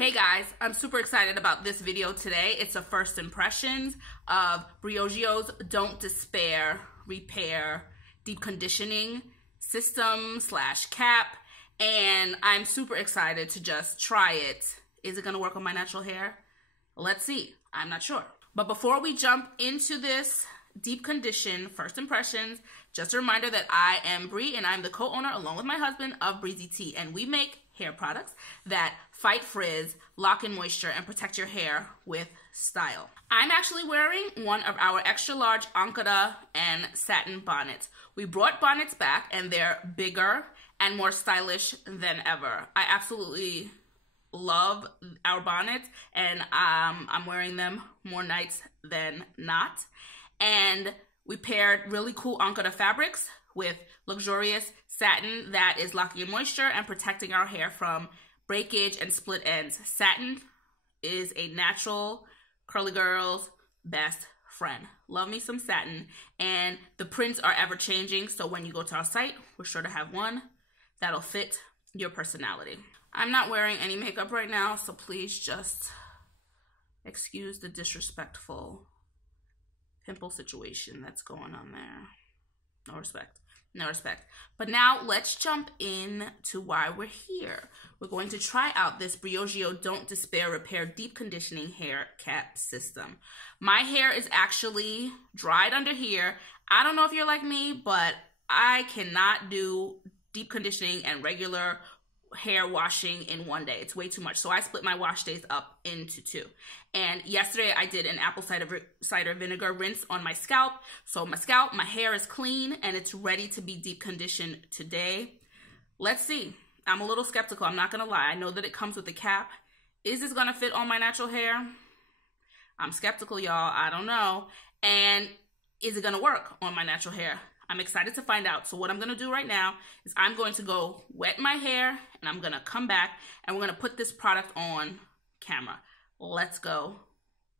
Hey guys, I'm super excited about this video today. It's a first impressions of Briogeo's Don't Despair Repair Deep Conditioning System / cap, and I'm super excited to just try it. Is it gonna work on my natural hair? Let's see. I'm not sure. But before we jump into this deep condition first impressions, just a reminder that I am Bree and I'm the co-owner along with my husband of Breezy Tea, and we make hair products that fight frizz, lock in moisture, and protect your hair with style. I'm actually wearing one of our extra large Ankara and satin bonnets. We brought bonnets back and they're bigger and more stylish than ever. I absolutely love our bonnets and I'm wearing them more nights than not. And we paired really cool Ankara fabrics with luxurious satin that is locking in moisture and protecting our hair from breakage and split ends. Satin is a natural curly girl's best friend. Love me some satin, and the prints are ever changing, so when you go to our site, we're sure to have one that'll fit your personality. I'm not wearing any makeup right now, so please just excuse the disrespectful pimple situation that's going on there. No respect. No respect. But now let's jump in to why we're here. We're going to try out this Briogeo Don't Despair Repair Deep Conditioning Hair Cap System. My hair is actually dried under here. I don't know if you're like me, but I cannot do deep conditioning and regular hair washing in one day. It's way too much. So I split my wash days up into two. And yesterday I did an apple cider vinegar rinse on my scalp. So my hair is clean and it's ready to be deep conditioned today. Let's see. I'm a little skeptical. I'm not going to lie. I know that it comes with a cap. Is this going to fit on my natural hair? I'm skeptical, y'all. I don't know. And is it going to work on my natural hair? I'm excited to find out. So what I'm going to do right now is I'm going to go wet my hair and I'm going to come back and we're going to put this product on camera. Let's go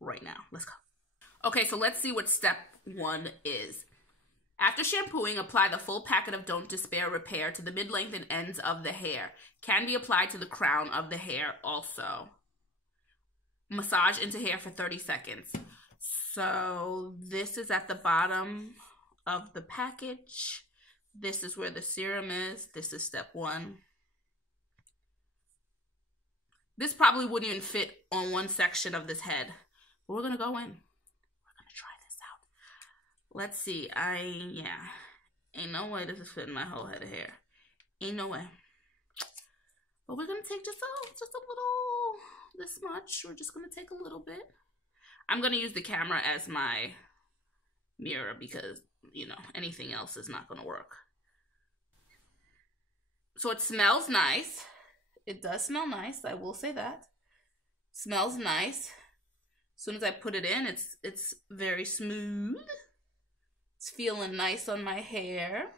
right now. Let's go. Okay, so let's see what step one is. After shampooing, apply the full packet of Don't Despair Repair to the mid-length and ends of the hair. Can be applied to the crown of the hair also. Massage into hair for 30 seconds. So this is at the bottom of the package. This is where the serum is. This is step one. This probably wouldn't even fit on one section of this head, but we're gonna go in. We're gonna try this out. Let's see. Ain't no way this is fitting my whole head of hair. Ain't no way. But we're gonna take just a little, this much. We're just gonna take a little bit. I'm gonna use the camera as my mirror because, you know, anything else is not gonna work. So it smells nice. It does smell nice, I will say that. Smells nice. As soon as I put it in, it's very smooth. It's feeling nice on my hair.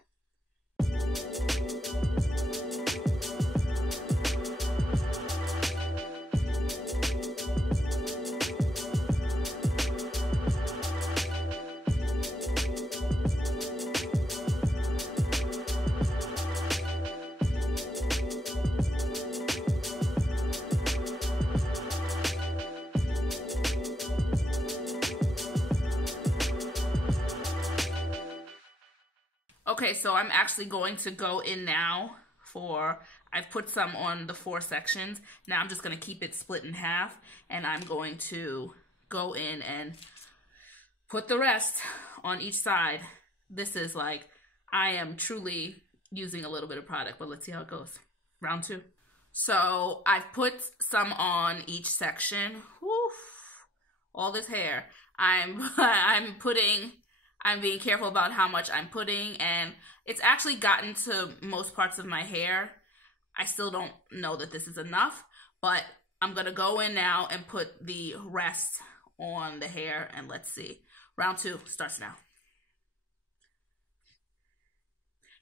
Okay, so I'm actually going to go in now I've put some on the 4 sections. Now I'm just going to keep it split in half, and I'm going to go in and put the rest on each side. This is like, I am truly using a little bit of product, but let's see how it goes. Round 2. So I've put some on each section. Woof, all this hair. I'm being careful about how much I'm putting, and it's actually gotten to most parts of my hair. I still don't know that this is enough, but I'm going to go in now and put the rest on the hair, and let's see. Round 2 starts now.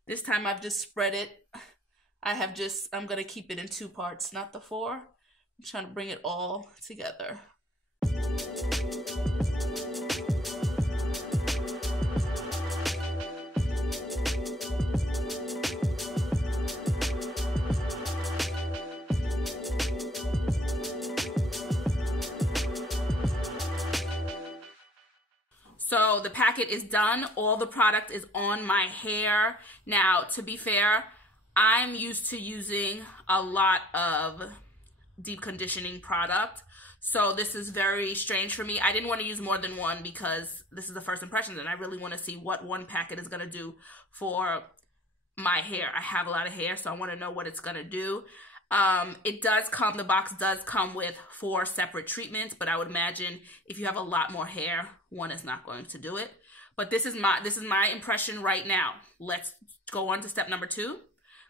This time I've just spread it. I'm going to keep it in 2 parts, not the 4. I'm trying to bring it all together. So the packet is done. All the product is on my hair. Now, to be fair, I'm used to using a lot of deep conditioning product. So this is very strange for me. I didn't want to use more than one because this is the first impressions and I really want to see what one packet is going to do for my hair. I have a lot of hair, so I want to know what it's going to do. It does come, the box does come with 4 separate treatments, but I would imagine if you have a lot more hair, one is not going to do it. But this is my impression right now. Let's go on to step number 2.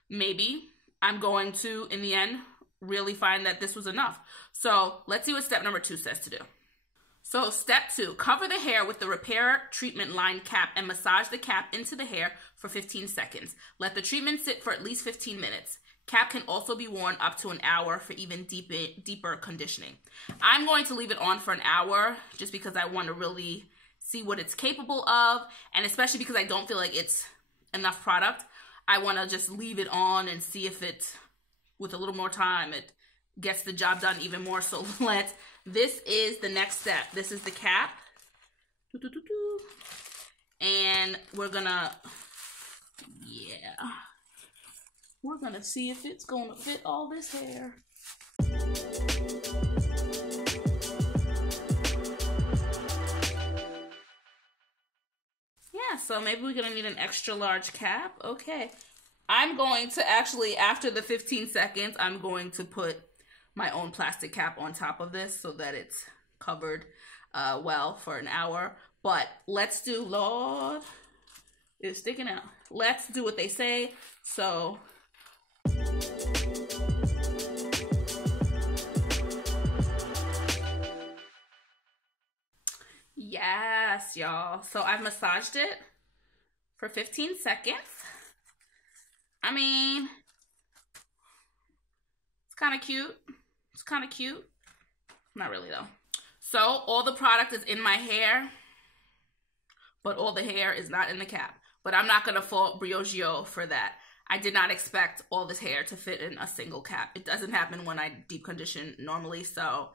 Maybe I'm going to, in the end, really find that this was enough. So let's see what step number 2 says to do. So step 2, cover the hair with the repair treatment line cap and massage the cap into the hair for 15 seconds. Let the treatment sit for at least 15 minutes. Cap can also be worn up to an hour for even deeper conditioning. I'm going to leave it on for an hour just because I want to really see what it's capable of, and especially because I don't feel like it's enough product. I want to just leave it on and see if it, with a little more time, it gets the job done even more. So this is the next step. This is the cap. And we're gonna, we're gonna see if it's gonna fit all this hair. Yeah, so maybe we're gonna need an extra large cap. Okay. I'm going to actually, after the 15 seconds, I'm going to put my own plastic cap on top of this so that it's covered well for an hour. But let's do, Lord, it's sticking out. Let's do what they say. So yes, y'all. So I've massaged it for 15 seconds. I mean, it's kind of cute. It's kind of cute. Not really though. So all the product is in my hair, but all the hair is not in the cap. But I'm not gonna fault Briogeo for that. I did not expect all this hair to fit in a single cap. It doesn't happen when I deep condition normally. So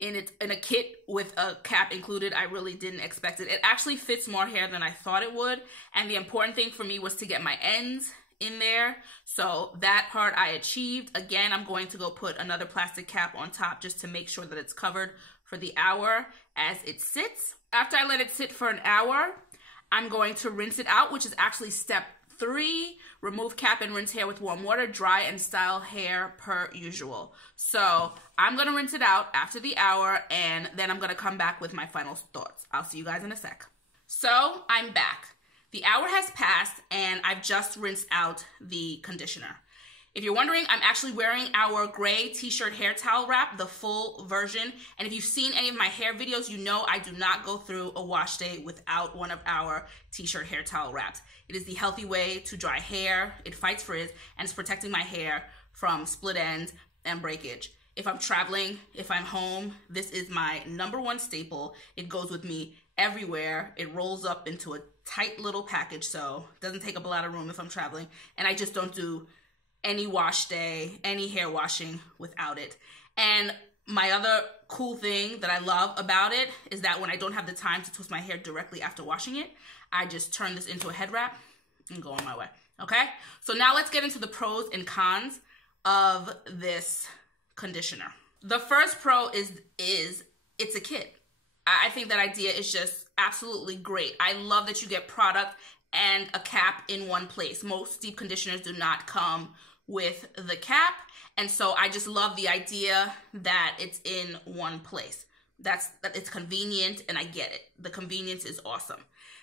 in a kit with a cap included, I really didn't expect it. It actually fits more hair than I thought it would. And the important thing for me was to get my ends in there. So that part I achieved. Again, I'm going to go put another plastic cap on top just to make sure that it's covered for the hour as it sits. After I let it sit for an hour, I'm going to rinse it out, which is actually step 3. Remove cap and rinse hair with warm water. Dry and style hair per usual. So I'm going to rinse it out after the hour, and then I'm going to come back with my final thoughts. I'll see you guys in a sec. So I'm back. The hour has passed, and I've just rinsed out the conditioner. If you're wondering, I'm actually wearing our gray t-shirt hair towel wrap, the full version. And if you've seen any of my hair videos, you know I do not go through a wash day without one of our t-shirt hair towel wraps. It is the healthy way to dry hair. It fights frizz, and it's protecting my hair from split ends and breakage. If I'm traveling, if I'm home, this is my #1 staple. It goes with me everywhere. It rolls up into a tight little package, so it doesn't take up a lot of room if I'm traveling. And I just don't do any wash day, any hair washing without it. And my other cool thing that I love about it is that when I don't have the time to twist my hair directly after washing it, I just turn this into a head wrap and go on my way. Okay? So now let's get into the pros and cons of this conditioner. The first pro is it's a kit. I think that idea is just absolutely great. I love that you get product and a cap in one place. Most deep conditioners do not come with the cap, and so I just love the idea that it's in one place. That it's convenient, and I get it. The convenience is awesome.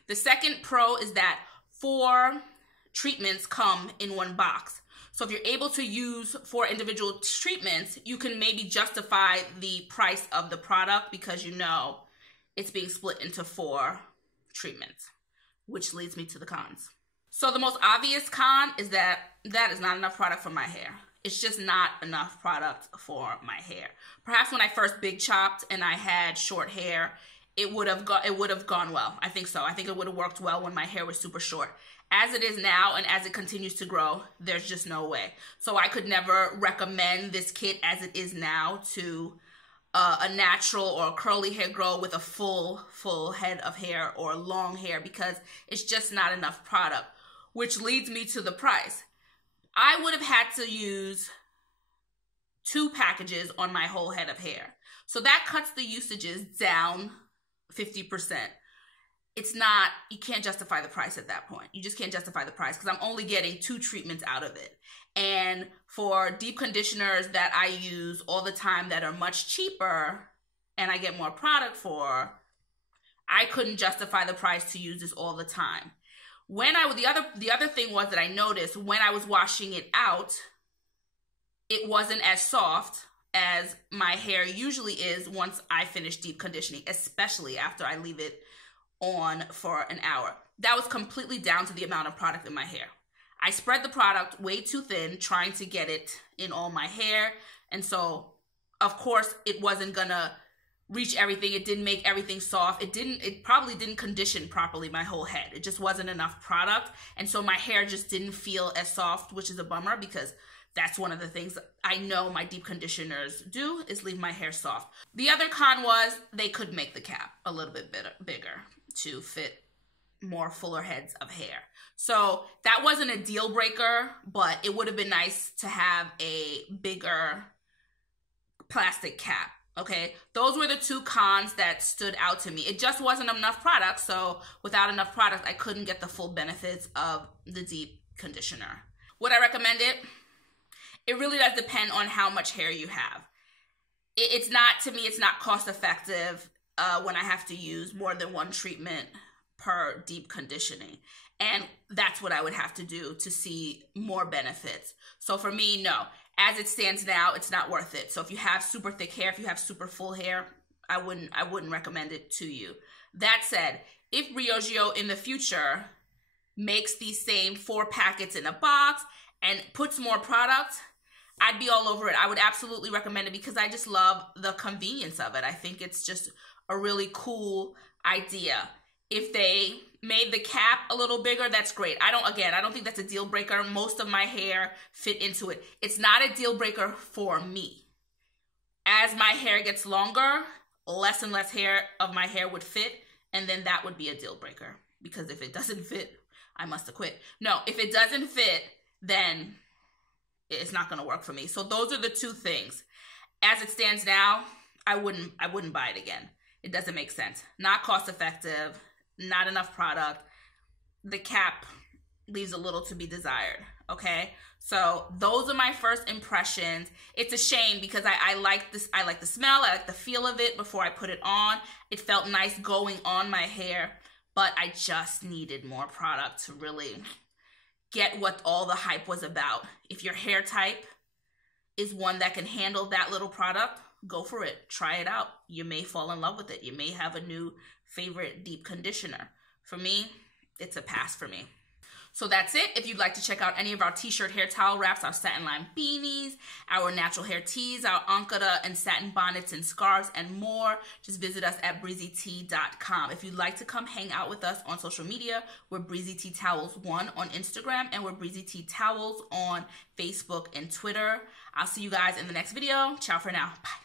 The second pro is that 4 treatments come in one box. So if you're able to use 4 individual treatments, you can maybe justify the price of the product because you know it's being split into 4 treatments, which leads me to the cons. So the most obvious con is that is not enough product for my hair. It's just not enough product for my hair. Perhaps when I first big chopped and I had short hair, it would have gone well. I think so. I think it would have worked well when my hair was super short. As it is now and as it continues to grow, there's just no way. So I could never recommend this kit as it is now to a natural or a curly hair girl with a full head of hair or long hair, because it's just not enough product, which leads me to the price. I would have had to use 2 packages on my whole head of hair. So that cuts the usages down 50%. It's not, you can't justify the price at that point. You just can't justify the price because I'm only getting 2 treatments out of it. And for deep conditioners that I use all the time that are much cheaper and I get more product for, I couldn't justify the price to use this all the time. When the other thing was that I noticed when I was washing it out, it wasn't as soft as my hair usually is once I finish deep conditioning, especially after I leave it on for an hour. That was completely down to the amount of product in my hair. I spread the product way too thin, trying to get it in all my hair. And so, of course, it wasn't gonna reach everything. It didn't make everything soft. It probably didn't condition properly my whole head. It just wasn't enough product. And so my hair just didn't feel as soft, which is a bummer because that's one of the things I know my deep conditioners do, is leave my hair soft. The other con was they could make the cap a little bit bigger to fit more fuller heads of hair. So that wasn't a deal breaker, but it would have been nice to have a bigger plastic cap. Okay, those were the 2 cons that stood out to me. It just wasn't enough product, so without enough product, I couldn't get the full benefits of the deep conditioner. Would I recommend it? It really does depend on how much hair you have. It's not, to me, it's not cost effective when I have to use more than 1 treatment per deep conditioning. And that's what I would have to do to see more benefits. So for me, no. As it stands now, it's not worth it. So if you have super thick hair, if you have super full hair, I wouldn't recommend it to you. That said, if Briogeo in the future makes these same 4 packets in a box and puts more product, I'd be all over it. I would absolutely recommend it because I just love the convenience of it. I think it's just a really cool idea. If they made the cap a little bigger, that's great. I don't think that's a deal breaker. Most of my hair fit into it. It's not a deal breaker for me. As my hair gets longer, less and less hair of my hair would fit, and then that would be a deal breaker. Because if it doesn't fit, I must have quit. No, if it doesn't fit, then it's not going to work for me. So those are the 2 things. As it stands now, I wouldn't buy it again. It doesn't make sense. Not cost effective, not enough product. The cap leaves a little to be desired, okay? So those are my first impressions. It's a shame because I like this. I like the smell. I like the feel of it before I put it on. It felt nice going on my hair, but I just needed more product to really get what all the hype was about. If your hair type is one that can handle that little product, go for it. Try it out. You may fall in love with it. You may have a new favorite deep conditioner. For me, it's a pass for me. So that's it. If you'd like to check out any of our t-shirt hair towel wraps, our satin lime beanies, our natural hair tees, our ankara and satin bonnets and scarves, and more, just visit us at breezytea.com. If you'd like to come hang out with us on social media, we're Breezy Tea Towels 1 on Instagram, and we're Breezy Tea Towels on Facebook and Twitter. I'll see you guys in the next video. Ciao for now. Bye.